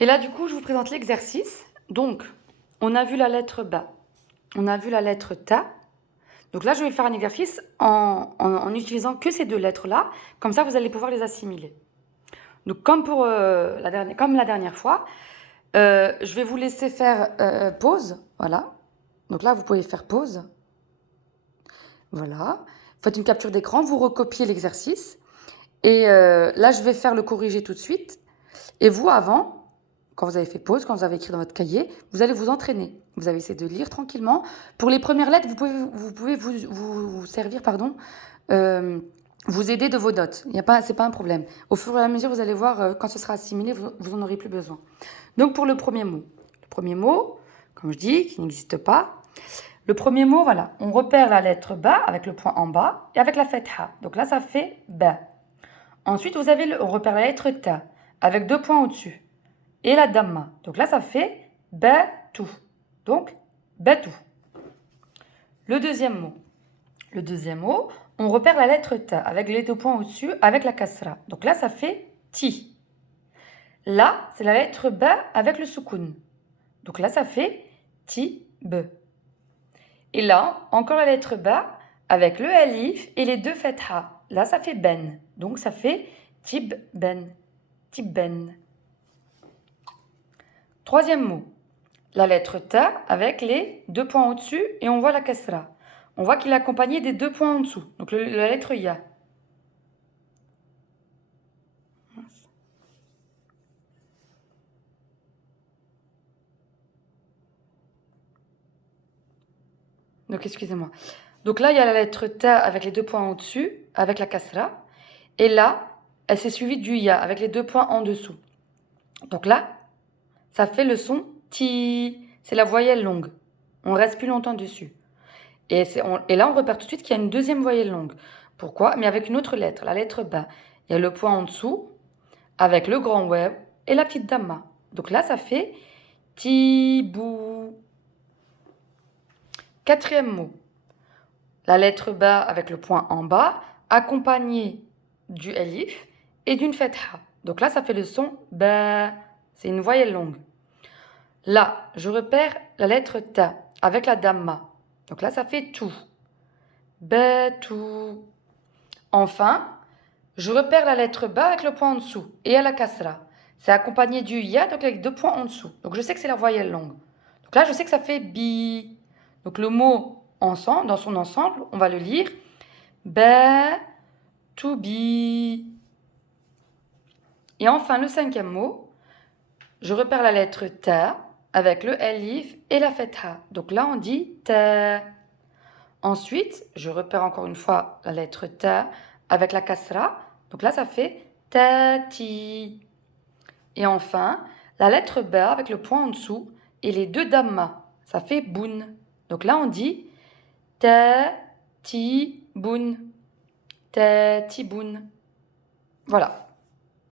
Et là, du coup, je vous présente l'exercice. Donc, on a vu la lettre ba, on a vu la lettre ta. Donc là, je vais faire un exercice en utilisant que ces deux lettres-là. Comme ça, vous allez pouvoir les assimiler. Donc, comme la dernière fois, je vais vous laisser faire pause. Voilà. Donc là, vous pouvez faire pause. Voilà. Faites une capture d'écran, vous recopiez l'exercice. Et là, je vais faire le corriger tout de suite. Et vous, avant, quand vous avez fait pause, quand vous avez écrit dans votre cahier, vous allez vous entraîner. Vous allez essayer de lire tranquillement. Pour les premières lettres, vous pouvez vous servir, pardon, vous aider de vos notes. C'est pas un problème. Au fur et à mesure, vous allez voir, quand ce sera assimilé, vous en aurez plus besoin. Donc pour le premier mot. Le premier mot, comme je dis, qui n'existe pas. Le premier mot, voilà, on repère la lettre ba avec le point en bas et avec la fetha. Donc là, ça fait ba. Ensuite, on repère la lettre ta avec deux points au-dessus et la damma. Donc là, ça fait batou. Donc, batou. Le deuxième mot. Le deuxième mot, on repère la lettre ta avec les deux points au-dessus avec la kasra. Donc là, ça fait ti. Là, c'est la lettre ba avec le soukoun. Donc là, ça fait ti, be. Et là, encore la lettre ba avec le alif et les deux fetha. Là, ça fait ben. Donc ça fait tib ben. Tib ben. Troisième mot. La lettre ta avec les deux points au-dessus et on voit la kasra. On voit qu'il est accompagné des deux points en dessous. Donc la lettre ya. Donc excusez-moi. Donc là, il y a la lettre ta avec les deux points au-dessus, avec la kasra. Et là, elle s'est suivie du ya avec les deux points en dessous. Donc là, ça fait le son ti. C'est la voyelle longue. On reste plus longtemps dessus. Et là, on repère tout de suite qu'il y a une deuxième voyelle longue. Pourquoi? Mais avec une autre lettre, la lettre ba. Il y a le point en dessous, avec le grand waw et la petite damma. Donc là, ça fait tibou. Quatrième mot. La lettre ba avec le point en bas, accompagné du elif et d'une fetha. Donc là, ça fait le son ba. C'est une voyelle longue. Là, je repère la lettre ta avec la damma. Donc là, ça fait tout. Batou. Enfin, je repère la lettre ba avec le point en dessous et à la kasra. C'est accompagné du ya, donc avec deux points en dessous. Donc je sais que c'est la voyelle longue. Donc là, je sais que ça fait bi. Donc le mot ensemble, dans son ensemble, on va le lire. Ba, to bi. Et enfin, le cinquième mot, je repère la lettre ta avec le alif et la fetha. Donc là, on dit ta. Ensuite, je repère encore une fois la lettre ta avec la kasra. Donc là, ça fait tati. Et enfin, la lettre ba avec le point en dessous et les deux damma. Ça fait boun. Donc là, on dit ta ti boun. Ta ti boun. Voilà.